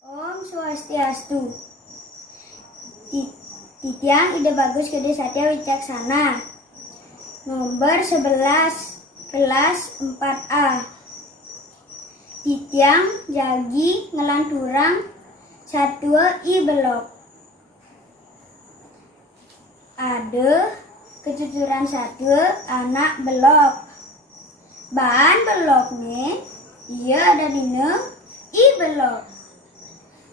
Om Swastiastu. Titiang ide bagus Gede Satya Wicaksana. Nomor 11, kelas 4A. Titiang jagi ngelanturang satwa I belok. Ada kecucuran satwa anak belok. Bahan beloknya ia ada dina I belok.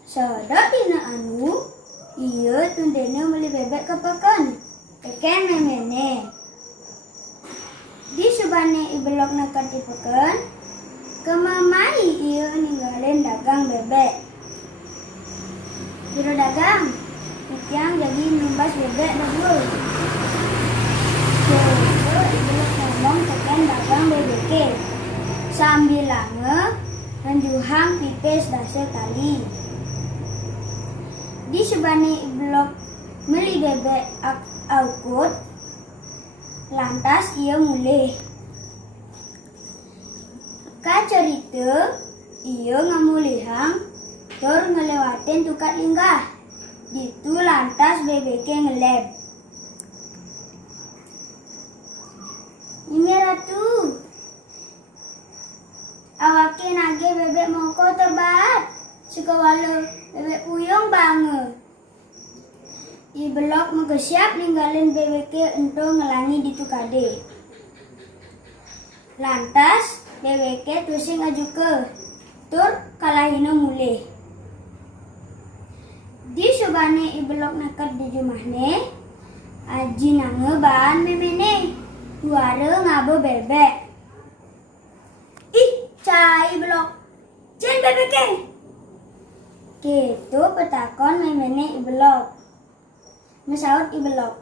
Sedap dina anu ia tundena meli bebek kepekan. Peken memene. Di subane I belok nekat dipekan. Kemamai ia ninggalin dagang bebek. Juru dagang, Titiang jadi numbas bebek dulu. Juru ibelok ngomong tekan dagang bebek. Sambil lange, renjuhang pipes dasar tali. Di sebane ibelok meli bebek aukut, lantas ia mulih. Cerita ia ngamulihang tur ngelewatin tukat linggah. Ditu lantas bebeke ngeleb. Ini ratu. Awake nage bebek moko terbat. Sekawala bebek puyung banget. Ibelok megesiap ninggalin bebeke ento ngelangi ditu kade. Lantas bebeke tusing ajuke, tur kalahina mulih. Di subane ibelok nekat di rumahne, aji nange bahan memene, duare ngabo bebek. Ih, cai belok, jen bebeke. Gitu petakon memene ibelok. Mesaut ibelok.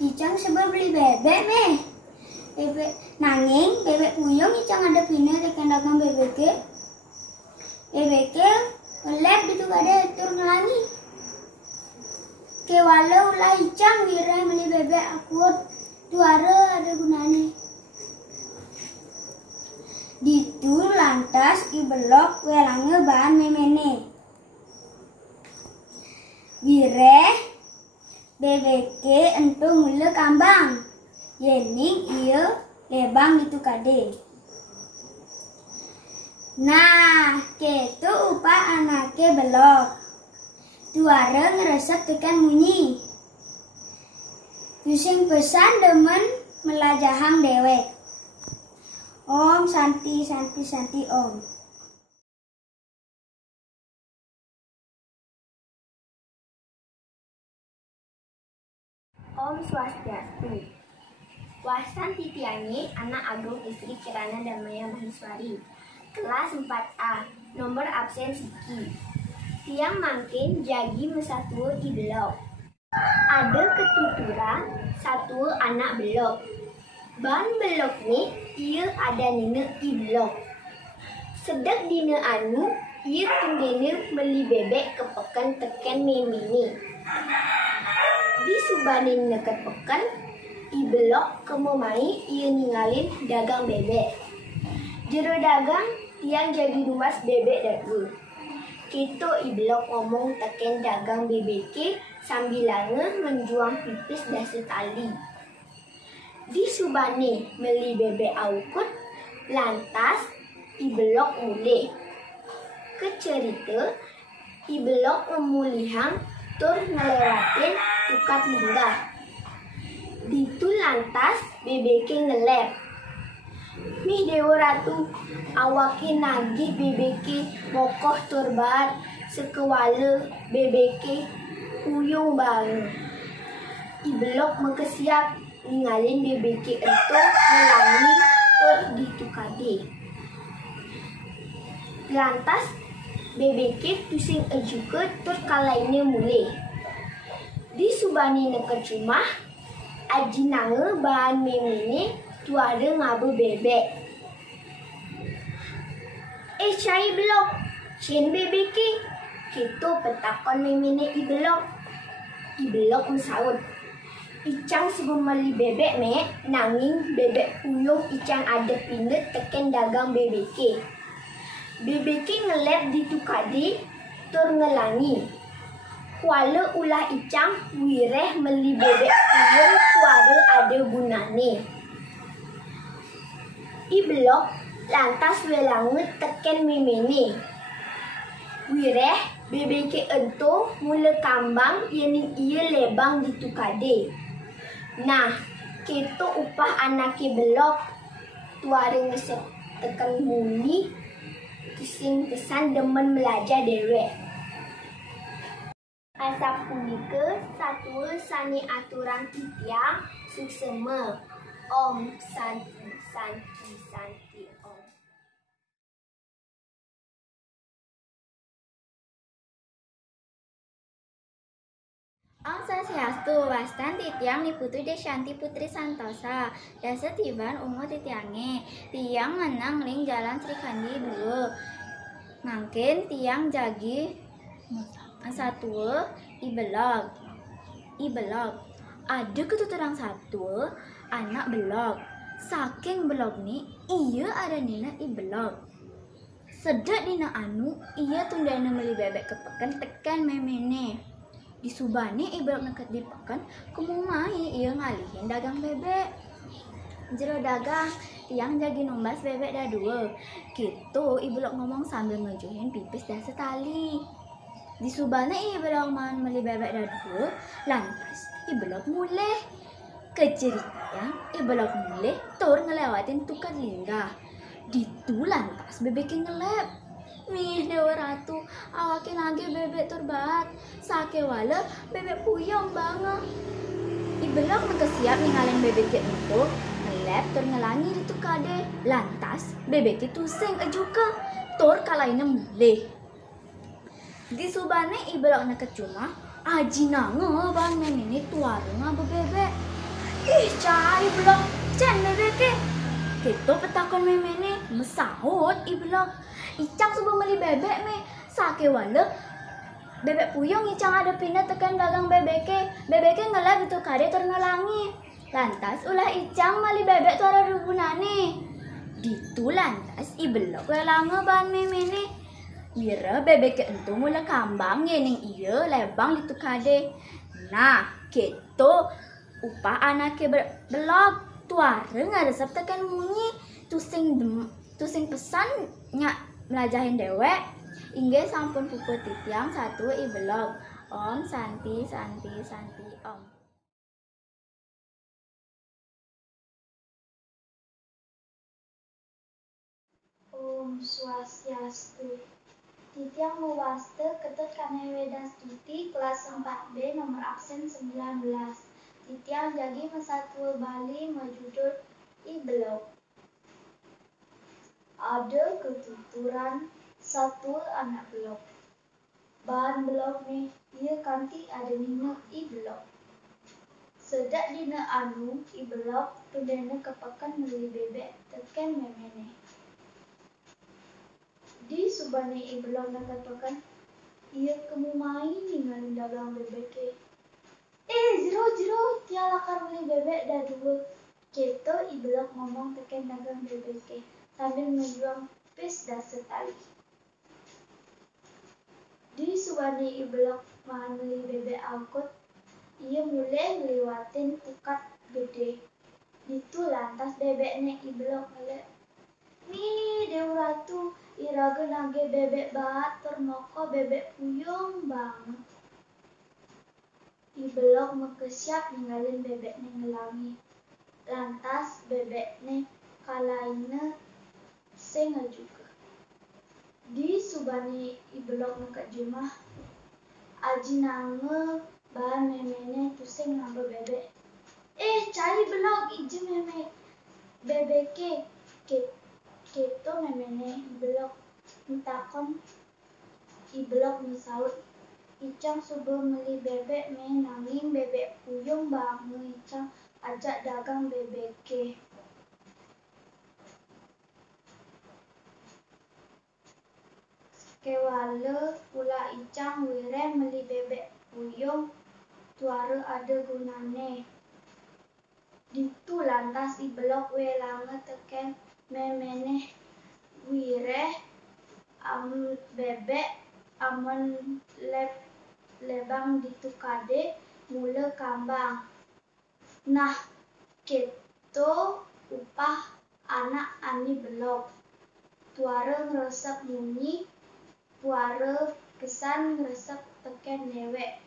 Icang sebel beli bebek meh. Bebek nanging bebek puyung icang ada pina tekan dagang bebeke. Bebeke ngelep itu kada tur ngelangi. Kewala ulah icang wireh meli bebek akut tuara ada gunane. Ditu lantas ibelok welange bahan memene. Wireh bebeke entung mule kambang. Yening iya lebang itu kade. Nah, ketu upah anake belok. Tuare ngeresep tekan munyi. Pusing pesan demen melajahang dewek. Om Santi Santi Santi Om. Om Swastiastu. Wasan Titiangi, anak agung istri Kirana dan Maya Maheswari. Kelas 4A, nomor absen Siki. Tiang mangkin jagi mesatu I belok. Ada ketuturan satu anak belok. Ban belok ni ia ada nina I belok. Sedek dina anu ia tundena meli bebek kepekan teken memini. Di subanin neket pekan I belok kemomai ia ninggalin dagang bebek. Jero dagang tiang jadi rumas bebek dadu. Kito I belok ngomong teken dagang bebeke sambil lange menjuang pipis dasar tali. Di subane meli bebek aukut, lantas I belok mulih. Kecerita I belok memulihang tur ngelewatin tukat linggah. Ditu lantas bebeke ngelep. Mih Dewa Ratu, awake nagi bebeke mokoh turbat sekewala bebeke puyung banget. Ibelok mengkesiap ninggalin bebeke ento ngelangi tur ditu kade. Lantas bebeke tusing ajuke tur kalaine mulih. Di subani neket rumah, aji nange bahan memene tuare ngabu bebek. Cai belok, cien bebeke. Kito petakon memene I belok. I belok mesaut. Icang sebelum meli bebek me, nanging bebek puyung icang ada pindet teken dagang bebeke. bebeki ngelep di tukadi tur ngelangi. Kuala ulah icang wireh meli bebek puyung suara ada gunane. Ibelok lantas welangut teken memene. Wireh bebeki ento mula kambang yening ia lebang di tukade. Nah, keto upah anake belok tuare ngesep tekan muni sing pesan demen belajar dewek. Asap punika satu sani aturan titiang suksema. Om Santi Santi Santi Om. Om Swastiastu, wastan titiang niputu Desyanti Putri Santosa. Dasa tiban ungu titiange, tiang menang ling jalan Sri Kandi 2. Mangkin tiang jagi satu ibelog. Ada ketuturang satu anak belog. Saking belog ni iya ada nina ibelog. Sedak dina anu iya tundana meli bebek kepeken tekan memene. Di Subani ibelok neket dipakan kumumai ia ngalihin dagang bebek. Jero dagang tiang jagi numbas bebek dah 2. Gitu ibelok ngomong sambil ngejuhin pipis dah setali. Di Subani ibelok man meli bebek dah 2. Lantas ibelok mulai keceritanya ibelok mulai tur ngelewatin tukar lingga. Ditu lantas bebek ngelep. Mih Dewa Ratu, awakin lagi bebek turbat. Sake wala bebek puyong banget. Ibelok kesiap ninggalin bebek itu, ngelep tur ngelangi di tukade. Lantas bebek itu sing juga tur kalaina mulih. Di Subane ibelok neket cuma aji nange bang memini tuarunga bebek. Ih cai ibelok can bebek gitu petakon memene mesahut ibelok. Icang subuh meli bebek me sake wala bebek puyong icang ada pindah tekan dagang bebeke ngelap itu kade tur ngelangi. Lantas ulah icang meli bebek tu ada rubunane. Ditu lantas ibelok welanga ban memene. Mira bebek entu mula kambang yening iya lebang itu kade. Nah gitu upah anake belok tuare ngaresep tekan munyi tusing pesan nyak melajahin dewek inggih sampun puput titiang satu ibelok. Om Santi Santi Santi Om. Om Swastiastu. Titiang mewaste ketut Kanewedas Tuti kelas 4B nomor absen 19. Titiang jagi mesatwa Bali majudut ibelok. Ada ketuturan satu anak belok. Bahan belok nih, ia kanti ada nina ibelok. Sedak dina anu ibelok tundena kepekan meli bebek teken memene. Di Subani ibelok nak kepekan, ia kemumai ninggalin dagang bebek. Jero tialakar meli bebek dah 2. Keto ibelok ngomong teken dagang bebek sambil menjuang pis dah setali. Di Subani ibelok mahan meli bebek angkut, ia mulai ngeliwatin tukat gede. Itu lantas bebeknya ibelok ngelek. Nih Dewa Ratu, iraga nage bebek bahat termoko bebek puyong banget. Ibelok mekesiap ninggalin bebeknya ngelangi. Lantas bebeknya kalaina senga juga. Di Subani ibelok neket jumah aji nange bahan memene tusing ngambil bebek. Cari belok ije meme bebeke keto memene ibelok mintakon ibelok misaut. Icang subuh meli bebek me nanging bebek puyung banget icang ajak dagang bebeke. Kewala pula icang wire meli bebek puyung tuara ada gunane. Ditu lantas ibelok welanga teken memene wire bebek aman lebang ditu kade mule kambang. Nah, keto upah anak ani belok. Tuare ngeresep munyi, tuare kesan ngeresep teken newek.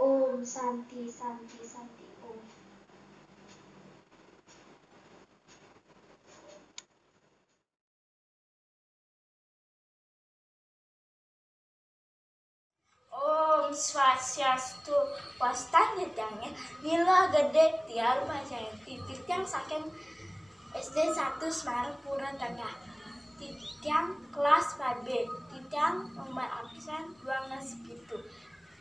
Om Santi Santi Santi Om. Om Swastiastu. Wastanya tanya nila gede tiar macam titik yang saking SD 1 Semarang Pura Tengah. Titiang kelas 4B. Titiang nomor absen 12 gitu.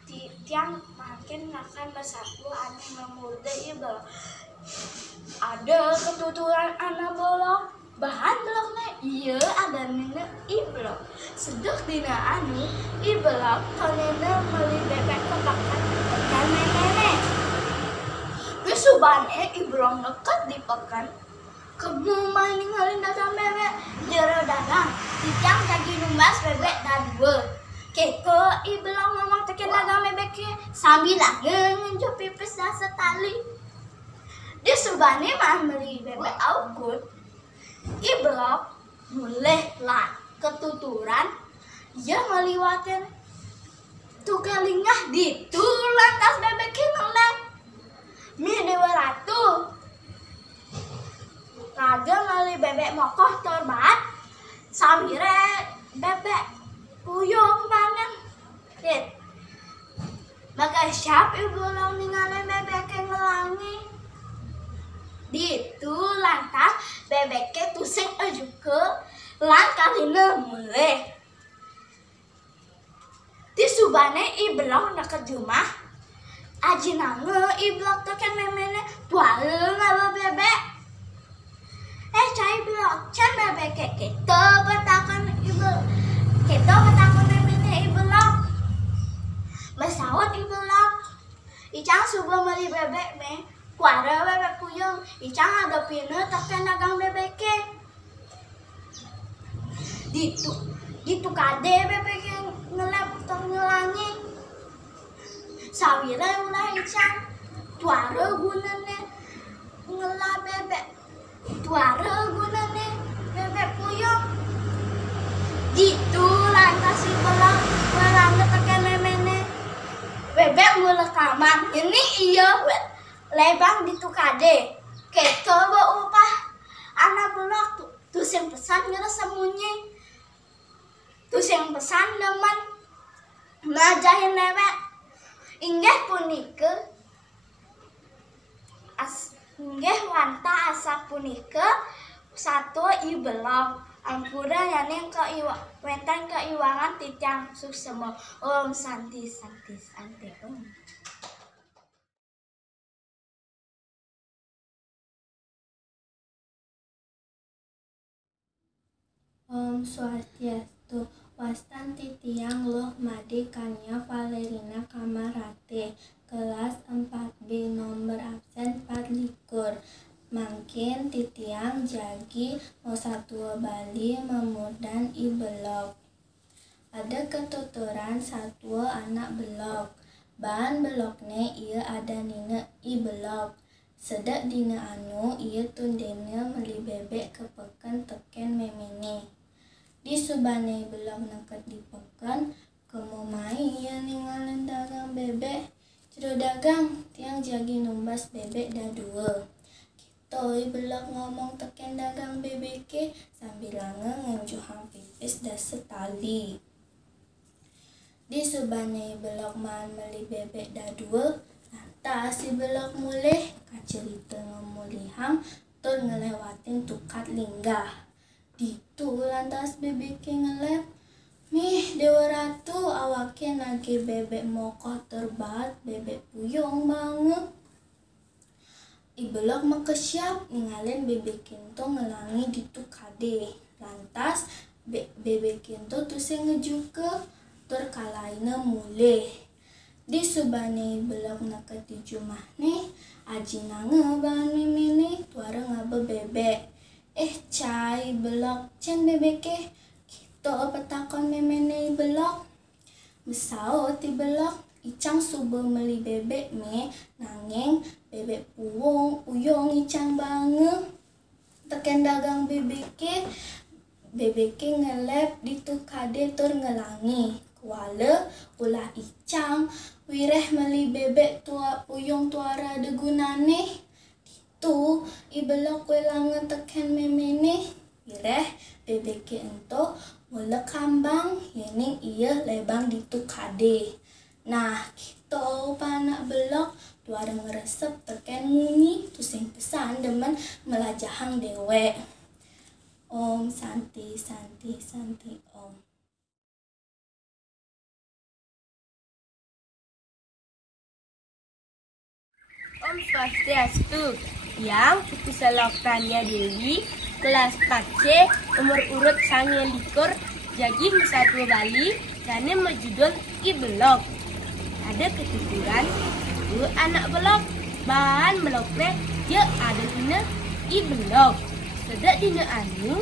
Titiang makin makan bersatu aneh memuda ibu. Ada ketuturan anak bolong. Bahan bloknya iya ada nina iblok. Seduk dina anu iblok tonena meli bebek kepakan tekan nenek. Besubane iblok nekat dipakan. Kamu main ninggalin dagang bebek jero dagang. Titiang kaki numbas bebek dan dua. Keko iblok ngomong tekan dagang bebeknya sambil lagi ngenjok pipis dan setali. Disubane mah meli bebek aukut. Iblok mulai lah ketuturan ia ngeliwatin tukelingah di lantas bebeknya ngelem mi dewa ratu raga ngeli bebek mokoh terbat samire bebek puyung banget maka siapa iblok ninggalin bebeknya ngelangi Ditu lantas bebeknya tusing juga lan kalina mulai. Di subane iblok nak rumah. Aji nange iblok tekan memene tuale ngalo bebek. Cai iblok can bebek kita betakan iblok. Kita betakan memene iblok. Besawat iblok. Icang subuh meli bebek me. Kuara bebek puyung, icang ada pina tekan dagang bebeknya. Ditu kade bebeknya ngelap ngelangi. Sawira ulah icang, tuara gunane ngelap bebek. Tuara gunane bebek puyung. Ditu lantas si belang ngelangi tekan memene. Bebek mulai kamar, ini iya lebang ditukade keto ba upah anak bulak tuh yang pesan ngerasa munyi tuh yang pesan demen ngajahin lewat inggih punike inggih wanta asa punike satu ibelok ampura yang wenten keiwangan titiang suksema Om Santi Santi Santi Om. Om Swastiastu. Wastan titiang loh madi kanya Valerina Kamarate kelas 4B nomor absen 24. Mangkin titiang jagi mau satu Bali memudan ibelok. Ada ketuturan satu anak belok. Bahan beloknya ia ada nina ibelok. Sedak dina anu ia tundena meli bebek kepekan teken memene. Di subane belok neket dipekan kemu mai ia ninggalin dagang bebek. Jero dagang tiang jagi numbas bebek dah dua. Kitoi belok ngomong teken dagang bebeke sambil lange ngenjuhang pipis dah setali. Di subane belok man meli bebek dah dua. Lantas si belok mulih kacerita ngemulihang tur ngelewatin tukat linggah. Ditu lantas bebeknya ngelep. Mih dewa ratu awake nage bebek mokoh terbat bebek puyung banget. Ibelok makesiap ninggalin bebek kinto ngelangi ditu kade. Lantas bebek kinto tusing ngejuke tur kalaina mulih. Di subane belok neket di jumah nih aji nange bahan mimini tuara ngabe bebek. Cai belok cen bebeke Kita petakon memene ibelok. Mesau ti belok. Icang subuh meli bebek me. Nanging bebek puyong icang banget. Teken dagang bebeke. Bebeke ngelep ditu kade tur ngelangi. Kuala ulah icang. Wireh meli bebek tua puyong tuara degunane. Tu ibelok welangan teken memene. Wireh bebeke ento mula kambang yening iya lebang ditu kade. Nah kita panak belok tuara ngeresep teken munyi tu sing pesan demen melajahang dewek. Om Santi Santi Santi Om. Om Swastiastu. Yang Putu Seloktania Dewi, kelas 4C, umur urut 9 Jagi Musatwa Bali, jane majudul ibelok. Ada ketuturan dua anak belok, bahan beloknya dia ada dina ibelok. Sedak dina anu,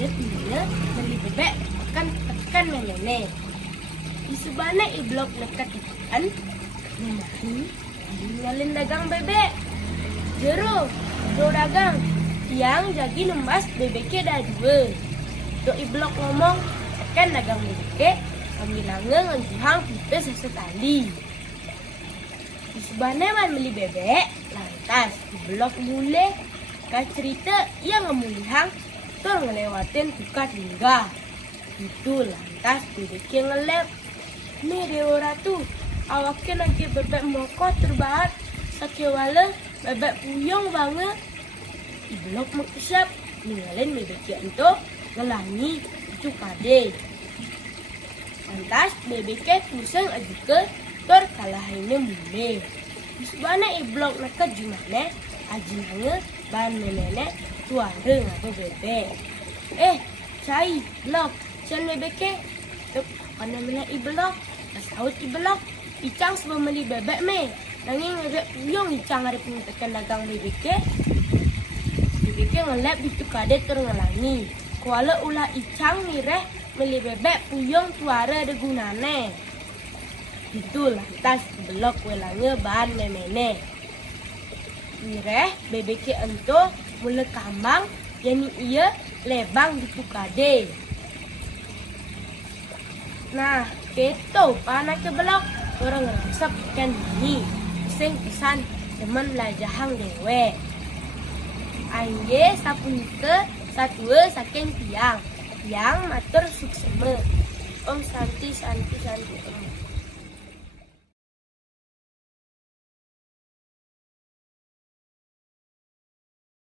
dia dina beli bebek tekan memene. Di sebana ibelok lekat ikan, memang ngalin dagang bebek. Jero dagang, yang jagi nembas bebeknya dah dua. Dok ibelok ngomong, tekan dagang bebek, kami lange nganjuhang pipis sesetali. Di sebana man beli bebek, lantas ibelok mulai kan cerita yang ngemulihang tur ngelewatin tukat hingga. Itu lantas bebeknya ngelep. Nih Dewa Ratu, awaknya lagi bebek mokot terbahat, sakiwala bebek puyong banget. Ibelok mengkesiap, ninggalin bebeknya itu ngelangi itu kade. Lantas bebeknya pusing ajuke tur kalahinnya mulai. Di sebana ibelok neket jumane, ajinange bahan menene tuare ngapa bebek. Cai belok, cian bebeknya. Tuk, mana mana ibelok, saut ibelok. Icang sebelum beli bebek me, nanging bebek puyong icang hari pentekan dagang bebeknya. Bebeknya ngelep itu kade tur ngelangi. Kuala ulah icang mireh beli bebek puyong tuara ada gunane. Itu lantas belok welange bahan memene. Mireh bebeknya ento mula kambang yani iya lebang di tukade. Nah, keto panak ke belok orang ngerasap ikan ini. Sing pesan teman lajahang dewe. Aye sapunike satue saking tiang. Tiang matur sukseme. Om Santi Santi Santi Om.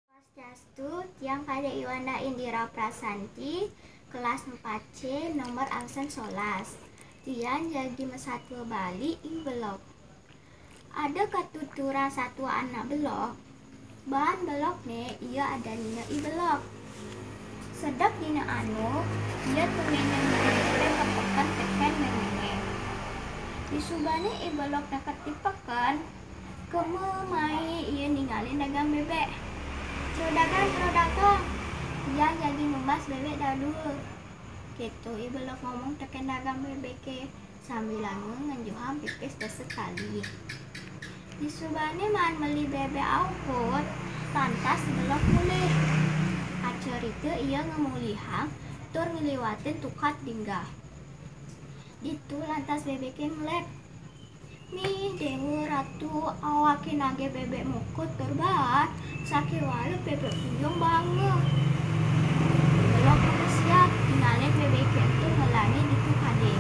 Swastiastu, Tiang Kade Iwanda Indira Prasanti, kelas 4C, nomor absen 11. Tiang Jagi Mesatwa Bali, ibelok. Ada katuturan satu anak belok. Bahan belok ne, ia ada nina ibelok. Sedap dina anu, ia tumene menjadi kepekan teken memene. Di subane ibelok dekat dipekan, kememai ia ninggalin dagang bebek. Dagang. Yang jadi nembas bebek dah dua. Gitu ibelok ngomong teken dagang bebek sambil nganjuhang pipis sekali. Di subane man beli bebek aukot, lantas ibelok mulih. Acarita ia ngemulihang tur ngeliwatin tukat dinggah. Itu lantas bebeknya ngelep. Nih Dewa Ratu awakin nage bebek mukut terbat sakiwala bebek puyong banget. Belok siap ninggalin bebek itu ngelangi di tukade.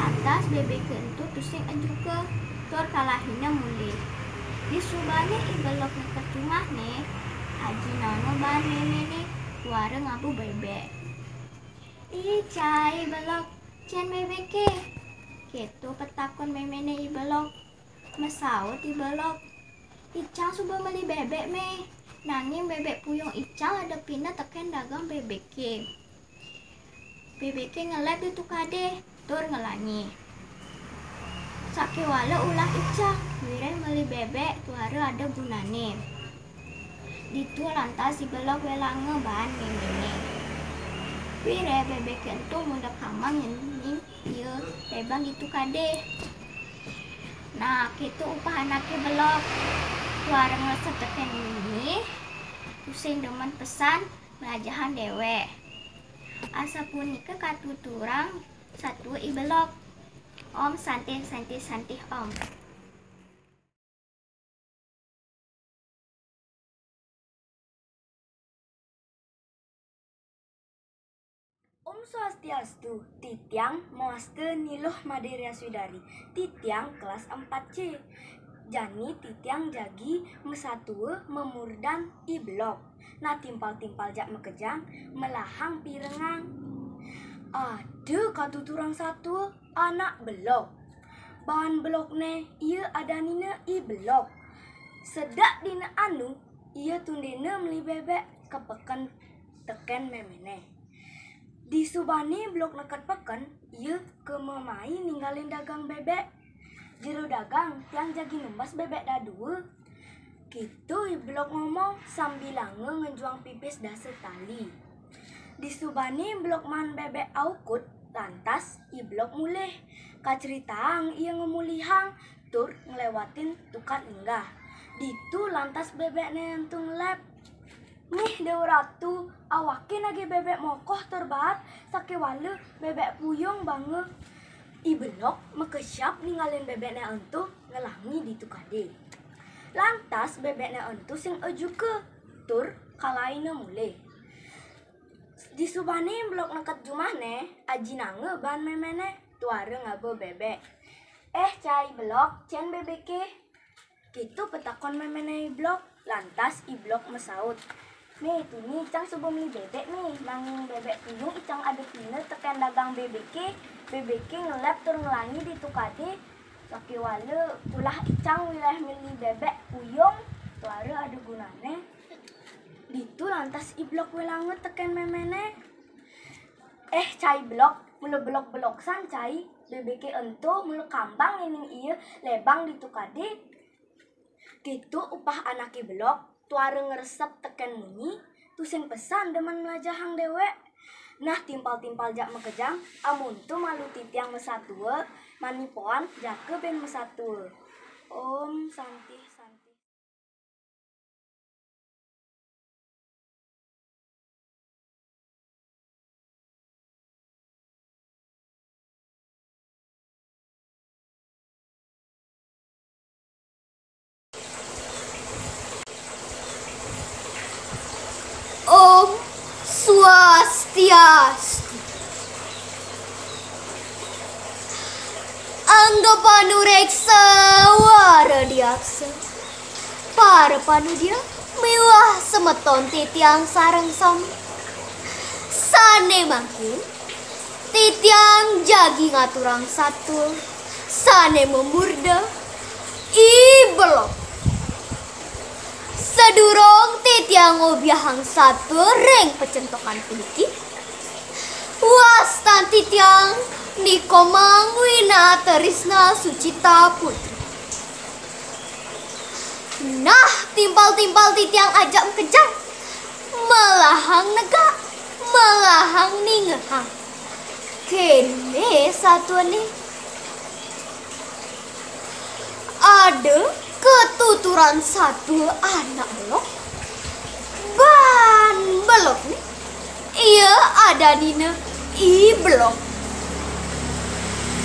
Atas bebek itu tusing juga tur kalahinnya mulai. Di subane ibelok neket rumah nih aji nano bahan memene tuara ngabu bebek. Cai belok cian bebeke. Gitu petakon memene ibelok. Mesaut ibelok. Icang subuh beli bebek me. Nanging bebek puyong icang ada pindah teken dagang bebeke. Bebeke ngelep di tukade tur ngelangi. Sakiwala ulah icang. Wireh beli bebek tuara ada gunane. Ditu lantas ibelok welange bahan memene. Pire bebek kentung muda kamang yang iya lebang itu kade. Nah, kita upah anaknya belok. Warang rasa teken ini, pusing demen pesan belajahan dewe. Asa punika katuturang satu ibelok. Om santih om. Om Swastiastu, Titiang Moaste Niluh Maderia Swidari, Titiang kelas 4C. Jani Titiang jagi mesatue memurdan iblok. Nah timpal-timpal jak mekejang melahang pirengang. Ada katuturang satu anak belok. Bahan blokne ia ada nina iblok. Sedak dina anu ia tundena meli bebek kepekan teken memene. Di Subani blok nekat pekan, ia kememai ninggalin dagang bebek. Jero dagang yang jagi numbas bebek dadua. Gitu blok ngomong sambil ngejuang pipis dah setali. Di Subani blok man bebek aukut, lantas i blok mulih. Kaceritang ia ngemulihang, tur ngelewatin tukat linggah. Ditu lantas bebeknya entung lep. Nih Dewa Ratu, awakin lagi bebek mokoh terbat, sakewale bebek puyung banget. Ibelok mekesyap ninggalin bebeknya entu ngelangi di tukade. Lantas bebeknya entu sing ejuke, tur kalaina mulai. Di Subani blok nekat jumahne, aji nange ban memene, tuare ngabo bebek. Cai blok, cen bebeke. Gitu petakon memene blok, lantas iblok mesaut. Nih, tuh nih, Icang sebelum beli bebek nih, mang bebek puyung, Icang ada pina tekan dagang bebeke ngelap tur ngelangi di tukade, laki wale, ulah Icang wilayah milih bebek puyung, tuare ada gunane. Ditu lantas iblok wilange tekan memene. Cai blok, mulu blok san cai, bebeke ento mulu kambang yang iya lebang di tukade. Gitu upah anaki blok. Tuare ngeresep teken munyi, tusing pesan demen melajahang dewek. Nah timpal-timpal jak mekejang, amun tu malu titiang mesatue, manipoan jake ben mesatue. Om santih. Om Swastiastu. Angga panureksa wara diaksa. Para panu dia mewah semeton titiang sareng sami. Sane makin titiang jagi ngaturang satu. Sane memurda ibelok. Sadurong titiang obiahang satu reng pecentokan piliki. Wastan titiang nikomang wina terisna sucita putri. Nah timpal-timpal titiang ajak kejang. Melahang nega, melahang ningehang. Kene satu nih. Ada ketuturan satu anak belok. Ban belok nih. Iya ada dina i belok.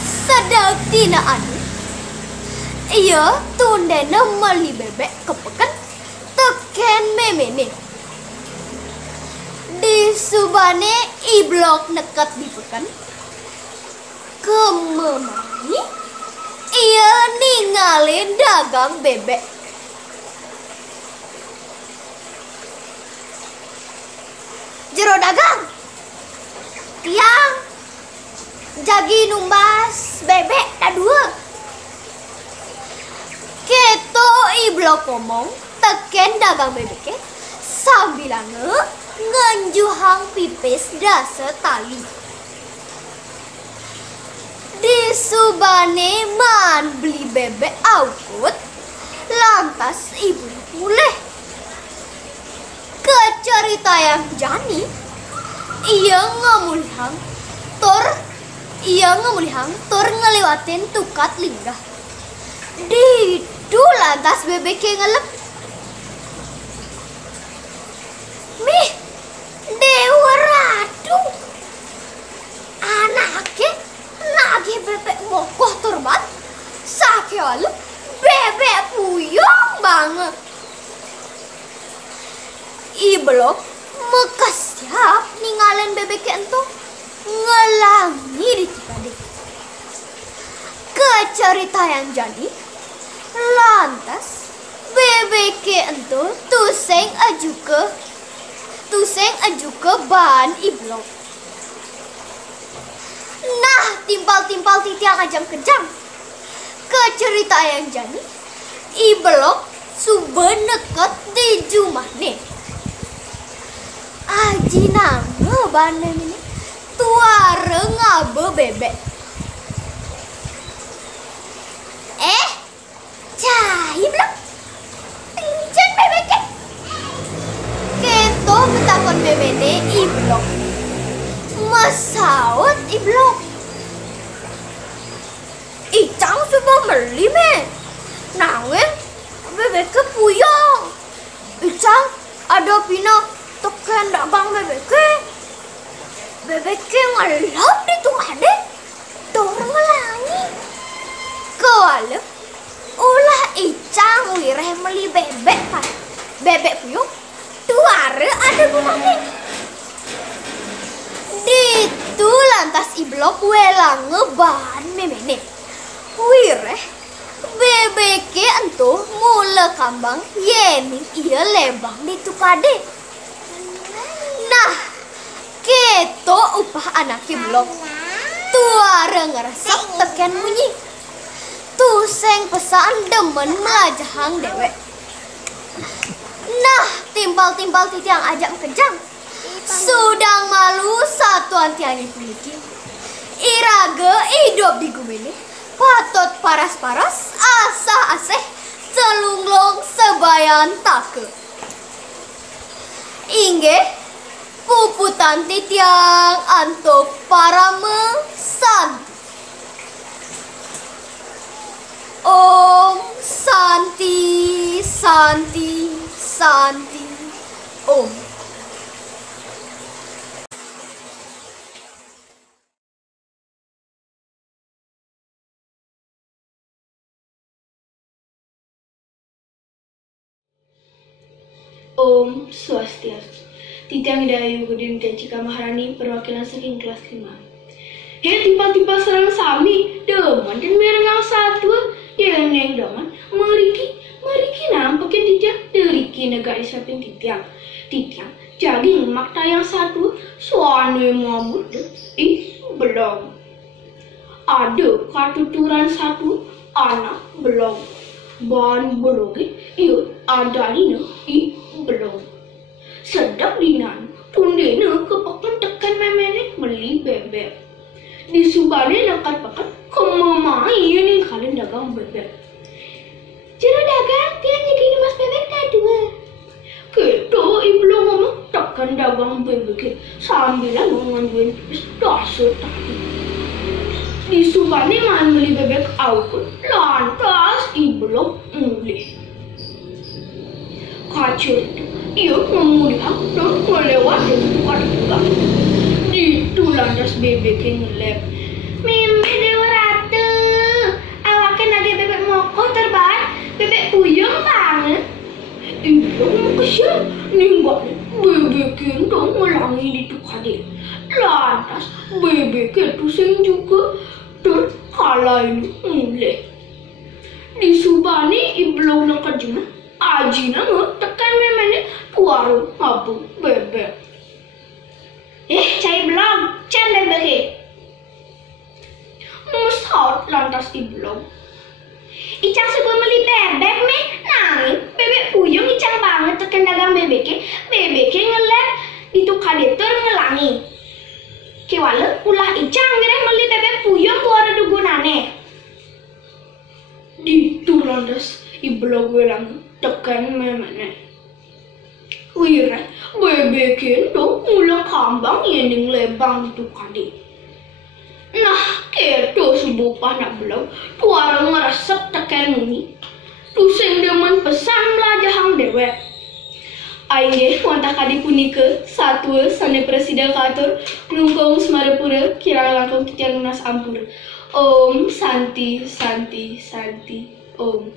Sedang tina anu. Iya tundena meli bebek kepekan teken memene. Di Subane i blok nekat di pekan. Kememani ia ninggalin dagang bebek. Jero dagang tiang jagi numbas bebek dadua. Keto iblok ngomong teken dagang bebeknya sambil ngenjuhang pipis dasa tali. Di Subane man beli bebek aukut, lantas ibu pulih. Ke cerita yang jani, Iya ngamulihang tor ngelewatin tukat linggah. Ditu lantas bebek ngelep. Mih, Dewa Ratu. Anaknya nage bebek mokoh turban. Sake alep bebek puyong banget. Iblok mekas siap ninggalin bebek ento ngelangi di tikade. Kecerita yang jadi lantas bebek ento tuseng aju ke ban iblok. Nah, timpal titiang ajam kejam. Kecerita yang jadi iblok suba neket di jumah nih. Aji nama banem ini tuare ngabe bebek. Cai belum tingcan bebeknya. Keto betakon bebeknya iblok. Masawat iblok. Icang coba beli me. Nangin bebeknya puyong. Icang ada pina tekan dagang bebeknya. Bebeknya ngelap di tukade. Dorong ngelangi. Kewala ulah icang wireh meli bebek kan. Bebek puyong tuare ada gunanya. Ditu lantas iblok welang ngebahan memene. Wireh bebeke ento mula kambang yening iya lebang di tukade. Nah, keto upah anak iblok. Tuare ngeresep teken bunyi. Tuseng pesan demen melajahang dewek. Nah, timpal titiang ajak kejang. Sudang malu satuan tiang miliki. Irage hidup di gumene. Patot paras-paras asa aseh selunglong sebayan take. Ingge puputan titiang antuk parame santi. Om Santi Santi Santi Om. Om Swastiastu. Titiang Hidayu Gudin Cika Maharani perwakilan saking kelas 5. Tiba-tiba serang sami deman dan merengang satu. Yang neng daman meriki nampakin titiang deriki negara di samping titiang jadi mak tayang satu suami ngamut belum ada katuturan satu anak belum ban belum ada dina belum sedap dinan tundena kepakan tekan memene meli bebek di subane nakat pakat kemamai ini kalian dagang bebek. Jero dagang tiang jadi mas bebek kadua. Keto ibu ngomong takkan dagang bebek sambilan nganjuin dasar tadi. Di subane man beli bebek awkun lantas ibu mulih. Kacau itu, ia memulih dan melewati bukan juga. Itu lantas bebek yang ngelep. Mimi Dewa Ratu, awaknya nage bebek mokoh terban, bebek puyeng banget. Ibu mau kesian, ninggak bebek yang dong ngelangi di tukade. Lantas bebek itu sing juga terkalah ini mulai. Di subani ibu nak kajuna, aji nama tekan memangnya tuaru abu bebek. Cai belum, cai bebek. Musahot lantas iblong. Icang sebelum beli bebek me nangis bebek puyung icang banget tekan dagang bebeknya ngelep itu kadeter ngelangi. Kewala ulah icang mireh beli bebek puyung tuara dugunane. Itu lantas iblong welang tekan memane. Wire bebekin dong ulang kambang yang lebang itu kade. Nah, keto subuh panak belum, tuarang meresep tekan muni. Tusing demen pesan melajahang dewek. Aing wantah kadi punika satwa sane presiden katur nungkong Semarapura kirang langkung titian lunas ampura. Om Santi Santi Santi Om.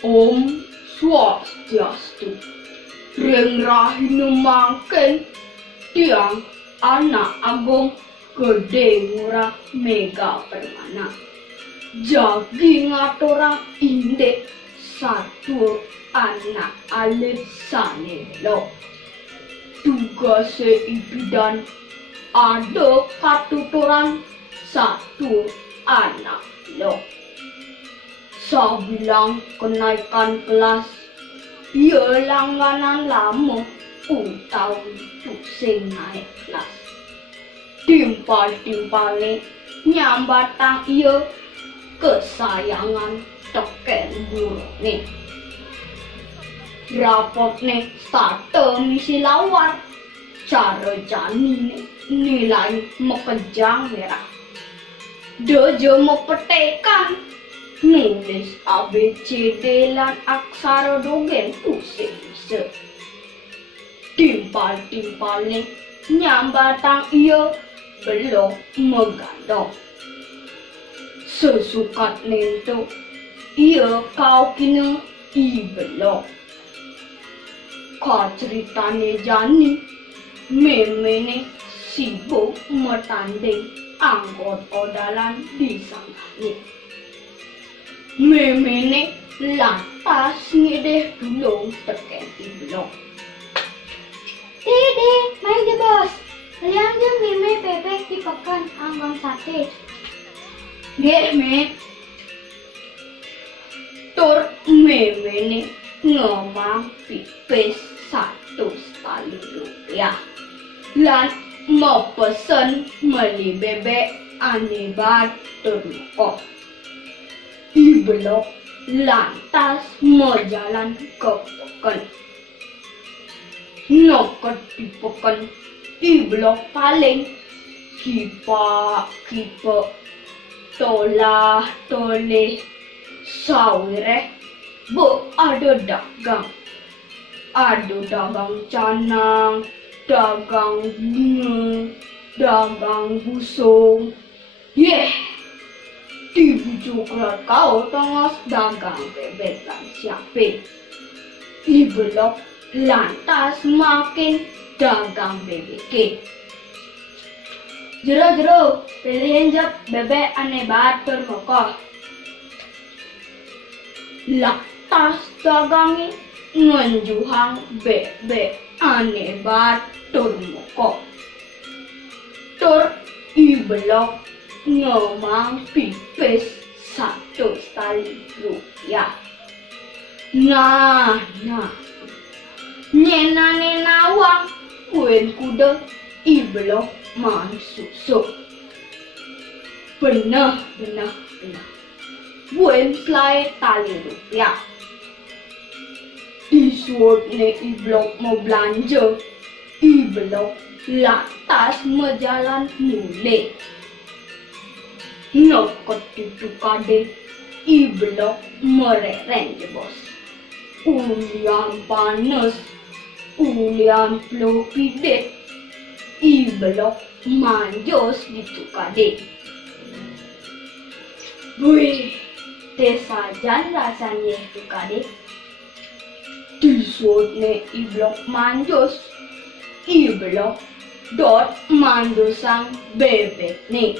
Om Swastiastu. Ring rahinu mangken tiang anak agung gede murah mega permana. Jagi ngatorang indek satu anak alit sane lo. Tugase ibidan ada katuturan satu anak lo. Sabilang kenaikan kelas, ia langganan lama utau pusing naik kelas. Timpal-timpalnya nyambatang ia kesayangan teken buruknya. Rapotnya starter misi lawar, cara jani nilai mekejang merah. Dojo mepetekan, nulis ABCD lan aksara dogen pusing se. Timpal-timpalnya nyambatang ia belum megandong. Sesukat nento ia kau kena belum. Kau ceritane jani memene sibuk metanding anggot odalan di sananya. Memene lantas ngedeh dulung teken belum. Dede, main je bos. Liang je meme bebek di pekan anggon sate. Gek me. Tur memene ngomong pipis 1 sekali rupiah. Lan mau pesen beli bebek ane batur kok. Ibelok lantas mau jalan ke pekan. Noket di pekan ibelok paling kipa tolah toleh sawire bu ada dagang. Ada dagang canang, dagang bunga, dagang busung. Di bujuk kau tengah dagang bebek dan siape. Ibelok lantas makin dagang bebek. Jero pilihin jap bebek ane batur kokoh. Lantas dagangi ngenjuhang bebek ane batur kokoh. Tur ibelok ngomong pipis 1 sekali rupiah. Nah, nyenane nawang kuen kuda ibelok man susu. Benar. Buen selai tali rupiah. Disuruh ne ibelok mau belanja. Ibelok lantas menjalan mulai. Noket itu kade ibelok mereren je bos. Ulian panas, ulian pelopide, ibelok manjos gitu kade. Wih, tesajan rasanya itu kade. Disuruh ne ibelok manjos, ibelok dot mandosang bebek ne.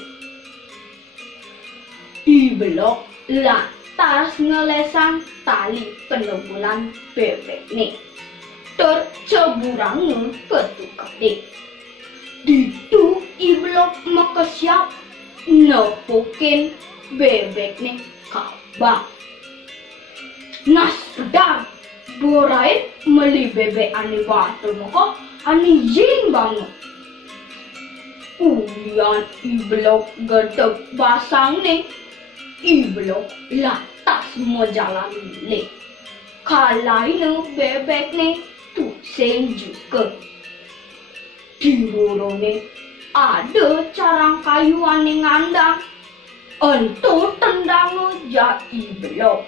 Ibelok lantas ngelesang tali penunggulan bebek ni. Terceburang ketukade. Ditu ibelok makasiap nepukin bebek ni kabang. Nas pedang Borai meli bebek ane batu maka ane jin banget. Ulian iblok gedek basang nih. Iblok lantas mau jalan le. Kalai bebek nih tuseng juga. Di lorong nih ada carang kayu ane ngandang. Entu tendang ja iblok.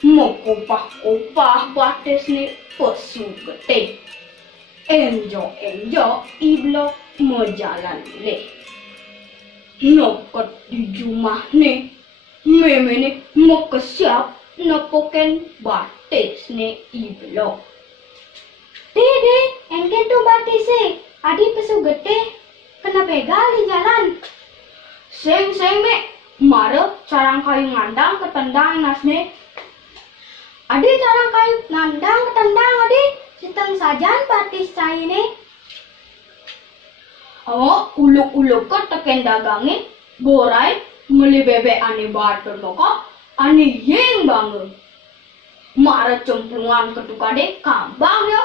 Mokopah-kopah bates nih pesu gede. Enjo iblok mau jalan le. Noket di rumah nih. Meme nih mau kesiap nepoken bates nih iblok. Dede, engke tuh batise. Adi pesu gede. Kena pegal di jalan. Seng me. Mare carang kayu ngandang ketendang nas nih. Adi carang kayu ngandang ketendang adi. Siteng sajan batis cai nih. Oh, uluk-uluk ke teken dagangnya. Borai meli bebek ane bater maka ane yeng banget. Mara cemplungan ketukade kambang ya.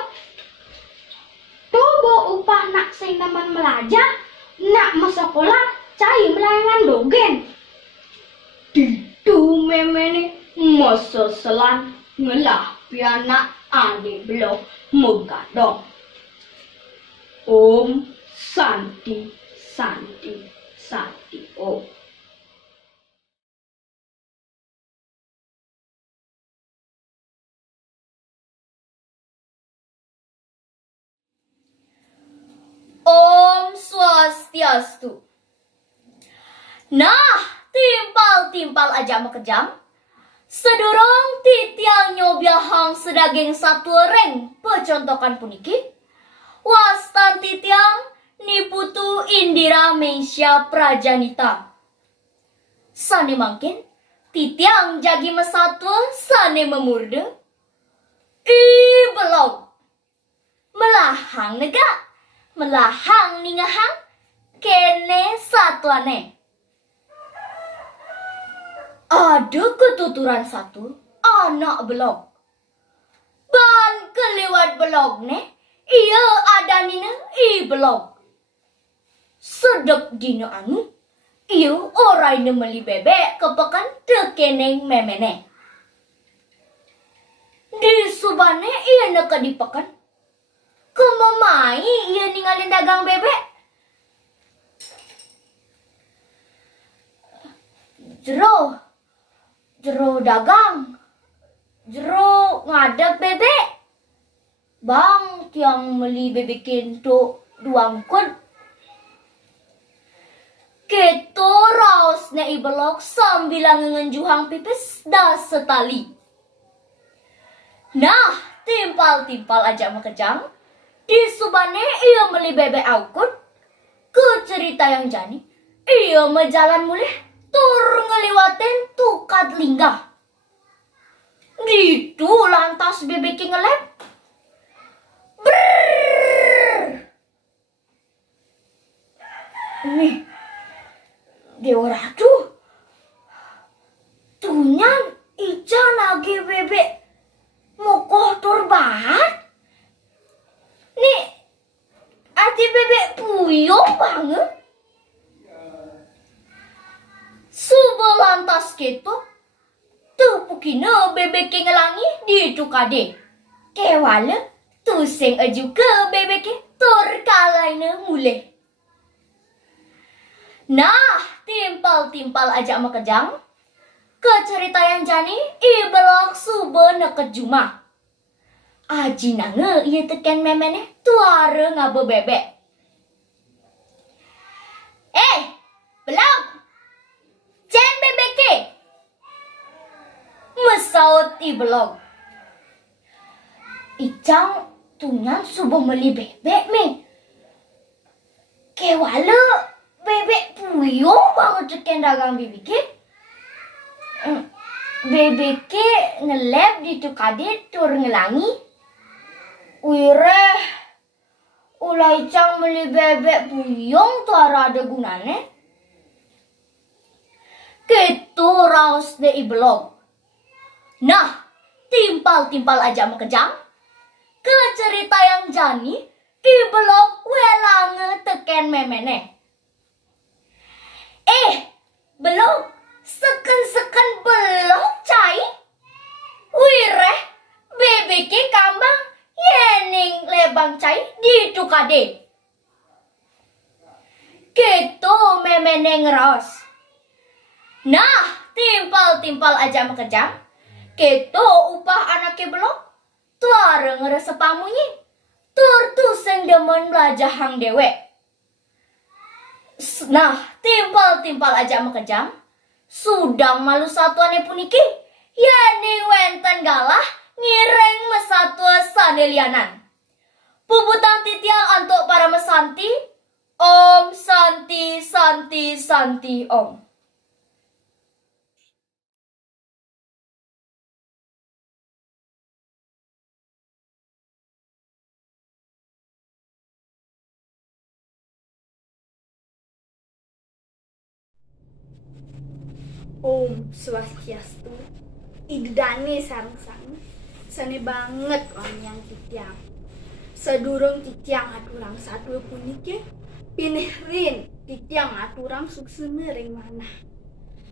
Tuh bo upah nak sing teman melajar. Nak masakolah cai melayangan dogen. Ditu meme nih masa selan ngelah pianak ane blok megadong. Om Santi Om. Om Swastiastu. Nah, timpal-timpal aja makejang. Sedorong titiang nyobiahang sedaging satu reng pecontokan puniki. Wastan titiang niputu Indira Meisya Prajanita. Sane mangkin titiang jagi mesatu sane memurde. Belum. Melahang nega. Melahang ningahang. Kene satuane. Ada ketuturan satu anak belok. Ban kelewat belok ne. Iya ada nina belok. Sedep dina anu. Iya orang nemeli bebek kepekan tekeneng memene. Di subane iya neka dipekan. Kemamai iya ninggalin dagang bebek. Jero dagang. Jero ngadep bebek. Bang tiang meli bebek kento duangkun. Keto raos na ibelok sambil ngenjuhang pipis das setali. Nah, timpal-timpal aja makejang. Di subane ia meli bebek aukun. Ke cerita yang jani. Ia mejalan mulih tur ngeliwatin tukat linggah. Gitu lantas bebek ngelep. Brrrr. Nih. Dewa ratu. Tunyan Ica nage bebek. Mau kotor banget. Nih. Ati bebek puyong banget. Sebelantas gitu. Tupukina bebek ngelangi di tukade. Kewala tuseng aju ke bebek tur kalaina mulai. Nah, timpal-timpal aja makejang. Ke cerita yang jani ibelok suba neket juma. Aji nange iya teken memene tuare ngabe bebek. Belum. Jen bebeke. Mesaut ibelok. Icang tunyan subuh meli bebek me. Kewala bebek puyong banget teken dagang bibike. Bebeke ngelep di tukade tur ngelangi. Wireh. Ulai cang meli bebek puyong tuh ada gunane. Gitu raus de ibelok. Nah, timpal-timpal aja mekejang. Ke cerita yang jani di blog welange teken memene. Belum seken-seken belum cai. Wireh BBK kambang yening lebang cai di tukade. Gitu memene ngeros. Nah, timpal-timpal aja mekejang. Gitu upah anaknya belum. Tuare ngeresep pamunyi. Tur tu sing demen belajahang dewek. Nah, timpal-timpal aja mekejang. Sudang malu satuane puniki. Yani wenten galah ngireng mesatua sadelianan. Puputang titiang untuk para mesanti. Om Santi Santi Santi Om. Om Swastiastu. Igdane sareng-sareng. Sane banget orang yang titiang. Sedurung titiang aturang satu punike. Pinihrin titiang aturang suksene ring mana.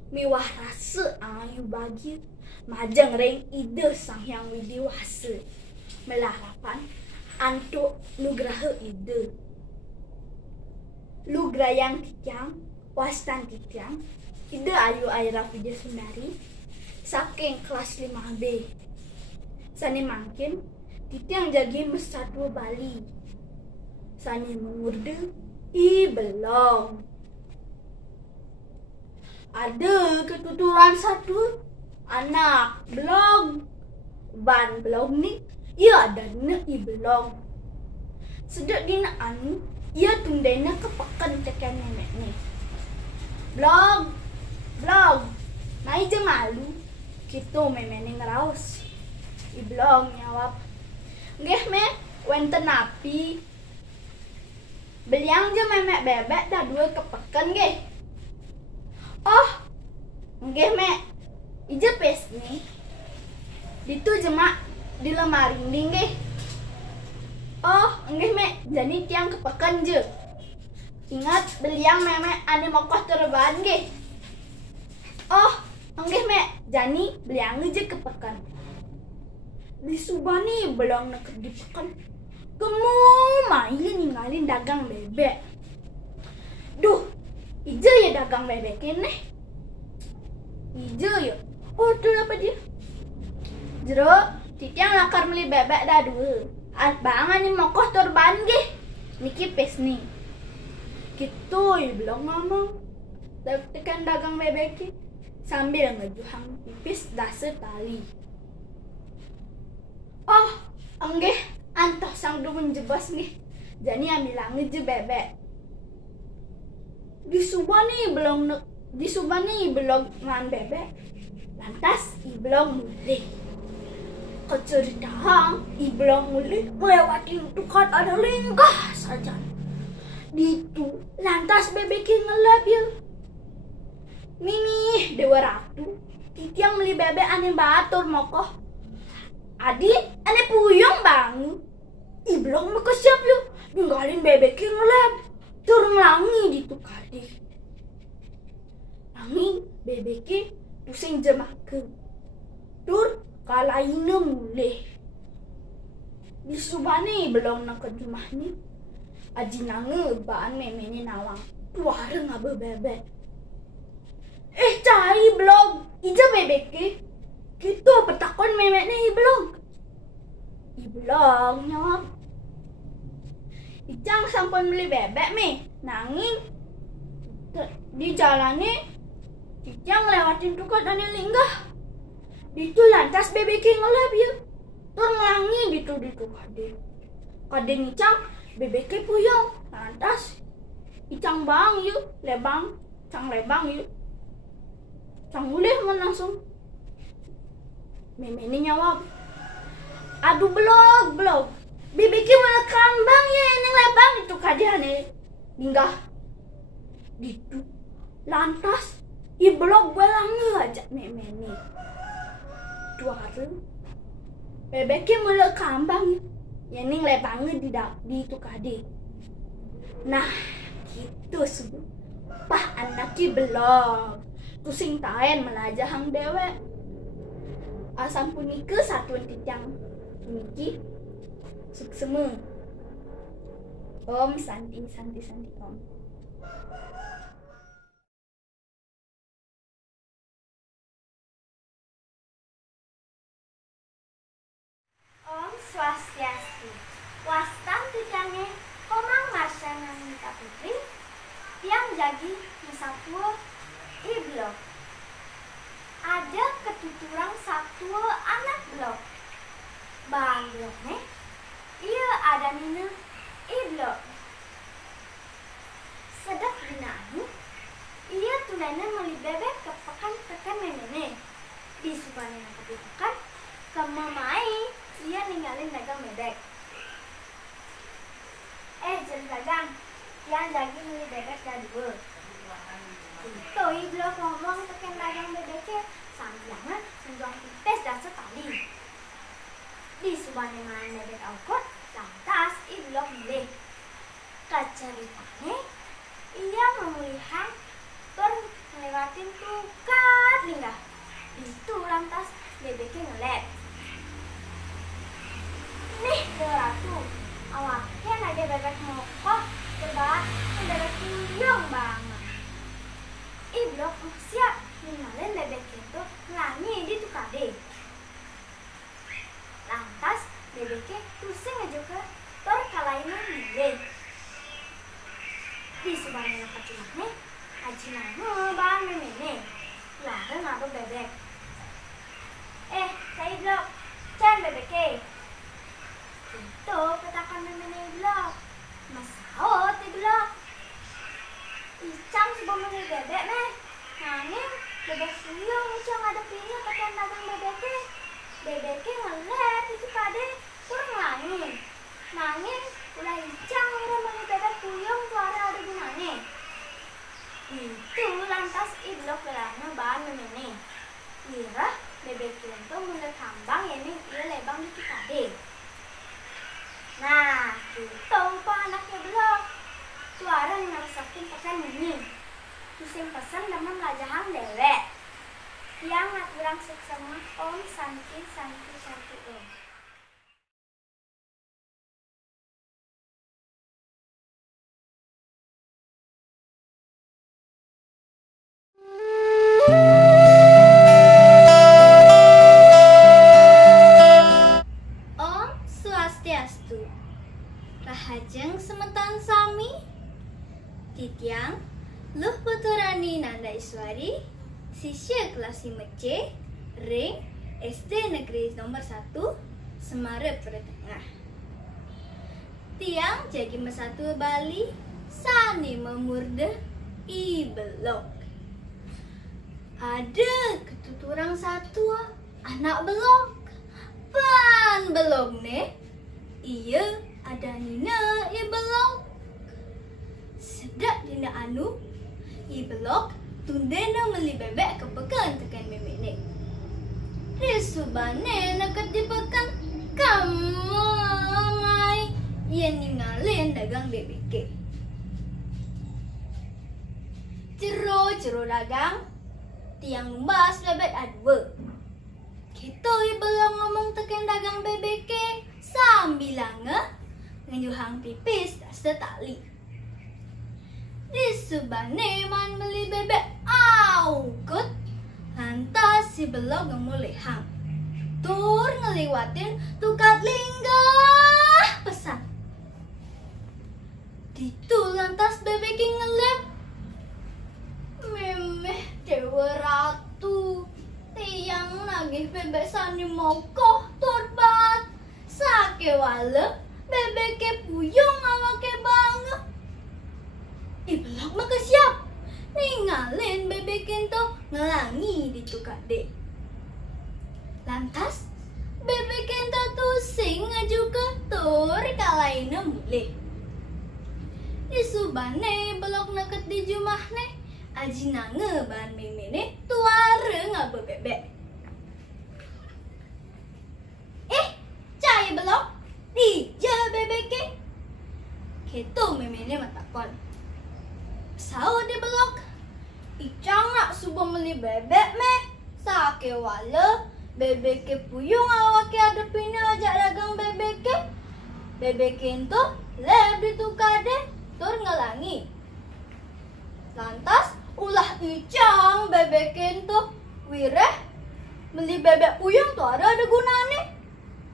Miwah rasa ayu bagi. Majeng ring ide sang yang widiwasa. Melarapan antuk nugraha ide. Lugrayang titiang. Wastan titiang. Ide ayu Aira Vidya Sundari saking kelas 5B. Sani mangkin titiang jagi mesatu Bali. Sani mengurde belum. Ada ketuturan satu anak belum. Ban belum ni ia ada ne belum. Sedek dina anu ia tundena kepekan tekan nenek ni. Belum. Nai je malu. Gitu memene ngeraus. Iblong nyawab. Nggih me, wenten api. Beliang je memek bebek dah dua kepeken nggih. Oh. Nggih me. Ije pes ni. Ditu jemak di lemari nggih. Oh, nggih me, jadi tiang kepeken je. Ingat beliang memek ane mokoh terban nggih. Oh, nggih mek, jani beliang je kepekan. Di Subani belum nak dipekan. Kamu main ninggalin dagang bebek. Duh, ije ya dagang bebek ini. Ije ya. Oh, tuh apa dia? Jero, titiang lakar beli bebek dah dua. Bangan ni mokoh terban nggih. Niki pes nih. Gitu ya belum ngomong. Tekan dagang bebek sambil ngejuhang pipis dasar tali. Oh, enggih, antoh sang dumun jebas nih. Jadi ambil ngeje bebek. Di Subani belum ngan bebek. Lantas belum mulai. Keceritahan belum mulai melewatin tukat ada linggah saja. Ditu lantas bebek ngelap ya. Mimi dewa ratu. Titiang beli bebek ane batur mokoh. Adi ane puyong bang. Iblong maka siap lu. Ninggalin bebek yang ngelap. Tur ngelangi di tukade. Langi bebek pusing jemake. Tur kalaina mulai. Di Subani belum nak ke rumah ni. Aji nange baan memene nawang. Tuare ngabe bebek. Cai belum. Ija bebek gitu petakon memek ni belum. Belum nyawab. Ijang sampun beli bebek mi. Nanging di jalan ni Ijang lewatin tukat ane linggah. Ditu lantas bebek ngelap ya. Tur ngelangi ditu kade. Kade Ijang bebek puyong. Lantas Ijang bang yuk lebang. Cang lebang yuk. Cang boleh langsung. Meme ini nyawab. Aduh blog. Bebek mana kambang ya yang lebang itu kadiane. Ninggah. Gitu. Lantas i blog belang aja meme ini. Dua hari bebeknya mulai kambang. Ya ning lebange di itu kade. Nah, gitu sumpah anaknya belum. Pusing taen melajahang dewe. Asam punike satuan titiang niki sukseme. Om santi om. Om Swastiastu. Wastan titiange Komang Marsana Nita Putri. Tiang jagi Nusatua Iblok. Ada ketuturang satu anak blok. Bang blok nih. Iya ada nina Iblok. Sedap dina anu. Iya tunana meli bebek ke pekan tekan nenek. Di subanena kebutuhan kemamai. Iya ninggalin dagang bebek. Jen dagang. Yang lagi beli bebek jadi ber. Itu Iblok ngomong tekan dagang bebeknya sambilangan menjuang pipes dan setali. Di subanena bebek angkot lantas Iblok milih. Keceritanya ia memulihan berlewatin tukat linggah. Itu lantas bebeknya ngelep. Nih ratu, awaknya ada bebek mokok terbaik bebek kuyung banget. Iblok siap ninggalin bebek itu ngelangi di tukade. Lantas bebeknya pusing aja ke terkalainnya milih. Di subanena kacimahnya aji nama bang memene. Lalu ngapa bebek. Saya Iblok, can bebeknya. Itu katakan memene Iblok. Masaot Iblok. Icang sebelum beli bebek meh. Nangin bebek kuyung Icang ngadepinnya katakan dagang bebeknya. Bebeknya ngelep itu kade kurang langin. Nangin ulah Icang udah beli bebek kuyung suara ada gunanya. Itu lantas Iblok belanya bahan memene. Ira bebek itu mulai kambang ya nih ia lebang di kade. Nah, itu apa anaknya Iblok. Suara ngerasakin pesan ini. Pusing pesan dengan lajahan dewek. Yang nak bilang seksama om santi om. Om Swastiastu. Rahajeng semetan sami. Titiang Luh Puturani Nanda Iswari, sisya kelas 5C, ring SD Negeri nomor 1, Semarang Tengah. Tiang jagi mesatu Bali, sani memurde Iblok. Ada ketuturang satu anak belok. Pan belok nih. Iya ada nina Iblok. Sedak dina anu Iblok tundena meli bebek ke pekan tekan memene. Risubane nakat di pekan kamai ia ninggalin dagang bebek. Cero dagang tiang lumbas bebek adwe. Kita Iblok ngomong tekan dagang bebek sambilanga ngejuhang pipis tak setali. Di subane man beli bebek aukut. Lantas si Iblok mulai hang. Tur ngeliwatin tukat linggah pesan. Ditu lantas bebek ngelep. Memeh dewa ratu. Tiang nagih bebek sani mokoh turbat. Sake wale bebek puyung awake banget. Iblok maka siap ninggalin bebek itu ngelangi di tukade. Lantas bebek itu tusing ngaju ke tur kalaina mulai. Di subane Iblok neket di jumahne aji nange bahan memene tuare ngaba bebek. takon. Sao di blok? Icang nak subuh beli bebek meh. Sake wala bebek ke puyung awak ke ada pina ajak dagang bebek ke. Bebek itu leb ditukar deh tur ngelangi. Lantas ulah icang bebek itu wireh beli bebek puyung tuh ada gunane.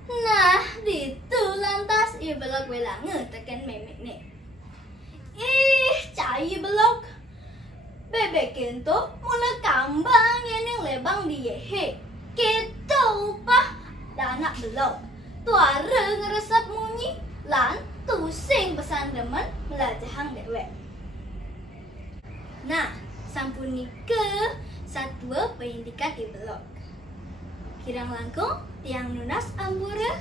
Nah, itu lantas ia belok welange tekan memek nih. Cai belok. Bebek itu mula kambang yang lebang diyehe. Kita upah danak belok. Tuara ngeresap munyi lan tusing pesan demen melajahang dewek. Nah, sampuni ke satwa pendidikan di belok. Kirang langkung tiang nunas ambura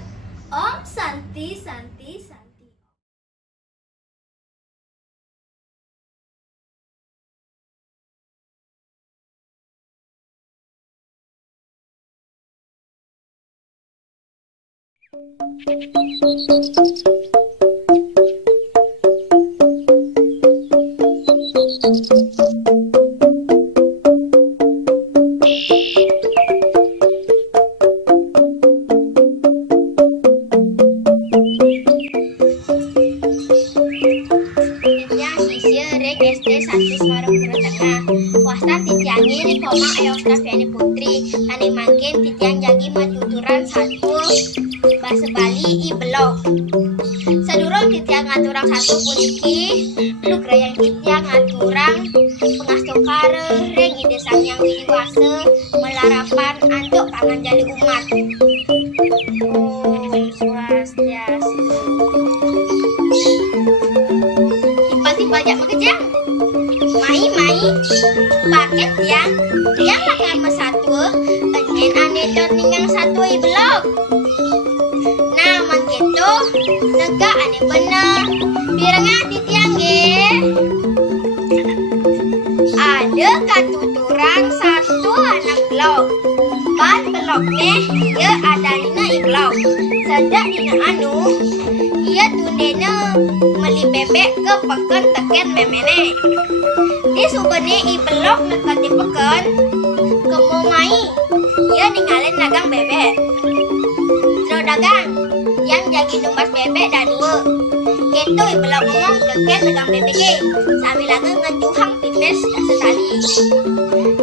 Om Santi Santi Santi. SD 1 Semarang Pura Tengah. Wastan titiangi ni koma ayok Kafiani Putri. Ani mangkin titiang jagi matuturan 1 bahasa Bali i belok. Sadurung titiang ngaturang 1 puniki. Luk rayang titiang ngaturang pengastukare ring ide sangyang wiwase melarapan antuk tangan jali umat. Om Swastiastu. Timbal jak makejang. Mai paket tiang makan mesatu enyen ane dot ninggang satu i belok. Nah mangketo nega ane bener birengah di tiang ge. Ada katuturang 1 anak belok. Ban belok neh ia ada lina i belok. Sedak dina anu ia tundena meli bebek ke peken teken memene. Di subene i belok nekat di peken kemo mai ia ninggalin dagang bebek. Lo dagang yang jagi numbas bebek dan 2. Keto i belok ngomong teken dagang bebek ke sambil lagi ngejuhang tipis sekali.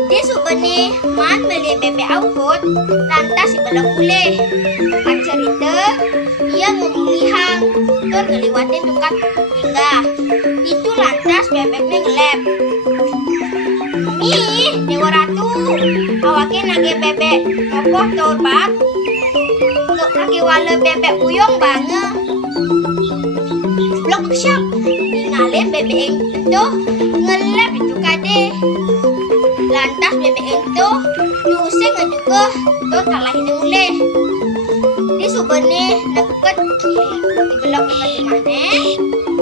Di subene man beli bebek aukut lantas i belok mulai. Kan cerita ia ngomulihang tur ngeliwatin tukat hingga itu lantas bebeknya ngelep. Dewa Ratu awake nage bebek ngopoh tur bat untuk nage wala bebek puyong banget. Blok siap ninggalin bebek itu ngelep itu kade. Lantas bebek itu nyusing juga tur kalahin mulai. Di subene neket di belok neket dimana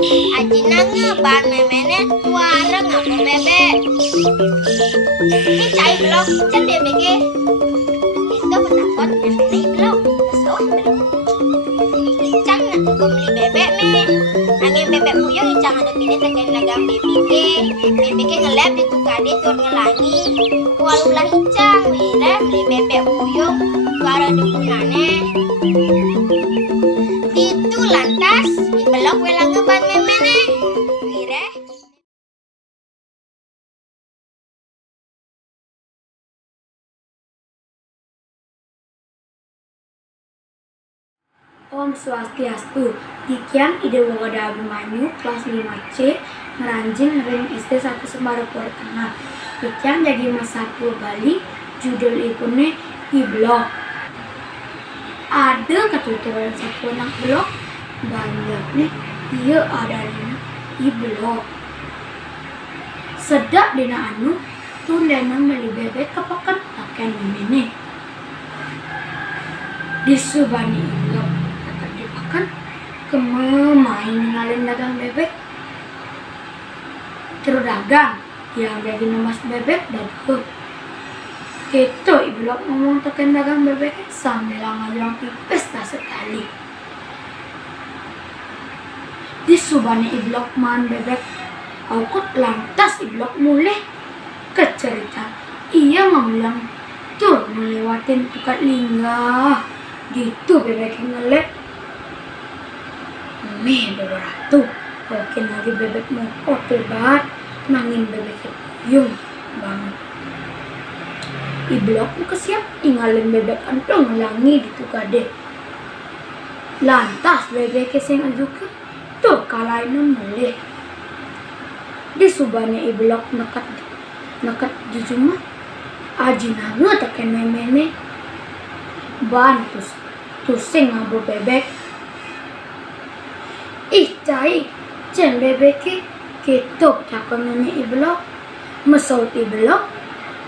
aji nange ban memene tuareng apa bebek. Ini cai belok can bebek itu penakut memene belok kesauh belok. Icang nak beli bebek meh angin bebek puyung icang ada pilih tekan dagang bebek ngelep di tukade tur ngelangi walulah icang wira beli bebek puyung suara dukunane. Itu lantas dibelok welang ngeban memene wira. Om Swastiastu. Dikian ide Wawada Abimanyu kelas 5C ngeranjing ring SD 1 Semarang Pura Tengah. Dikian jadi masa Bali judul ikunnya i blok. Ada ketuturan 1 anak blok banyak nih iya ada i blok. Sedak dina anu tundena beli bebek kepakan pakai memene. Di subani blok kan kememain ngalin dagang bebek terus dagang yang jadi numas bebek dagang itu ibu lok ngomong tekan dagang bebek sambil ngalang pipes tak sekali di subane ibu lok man bebek Aukut lantas iblok mulai ke cerita. Ia ngomong tuh ngelewatin tukat lingga. Gitu bebek ngelek. Beberatu. Oke lagi bebek mau kotor banget. Nangin bebek yung banget. Iblok kesiap tinggalin bebek antong ngelangi gitu kade. Lantas bebek sing ajuke tuh kalaina mulai. Di subane iblok nekat di rumah. Aji nanga teken memene. Bantus tusing ngabo bebek. Ih cai cen bebek ketok takon meme iblok. Mesaut iblok.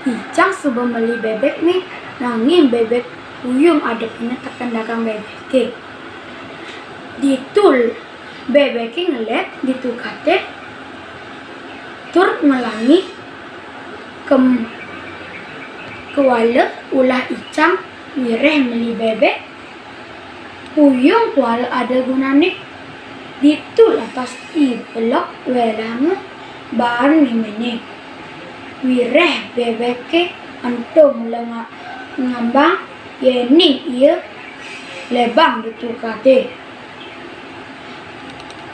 Icang subuh beli bebek nih, nangin bebek uyung ada pina tekan dagang bebek. Ditul bebek ngelet ditukate tur melangi kewala ulah icang wireh beli bebek uyung kuala ada gunane ditul atas iblok welanga bahan mimene. Wireh bebeke antum ngambang yening iya lebang ditukate.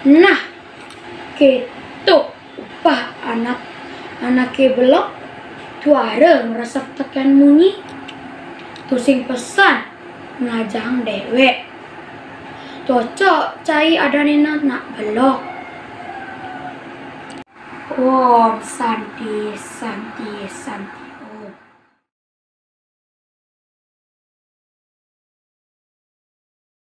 Nah ketuk upah anak belok tuare ngeresep tekan munyi tusing pesan ngajang dewek cocok cai ada nina nak belok. Om Santi.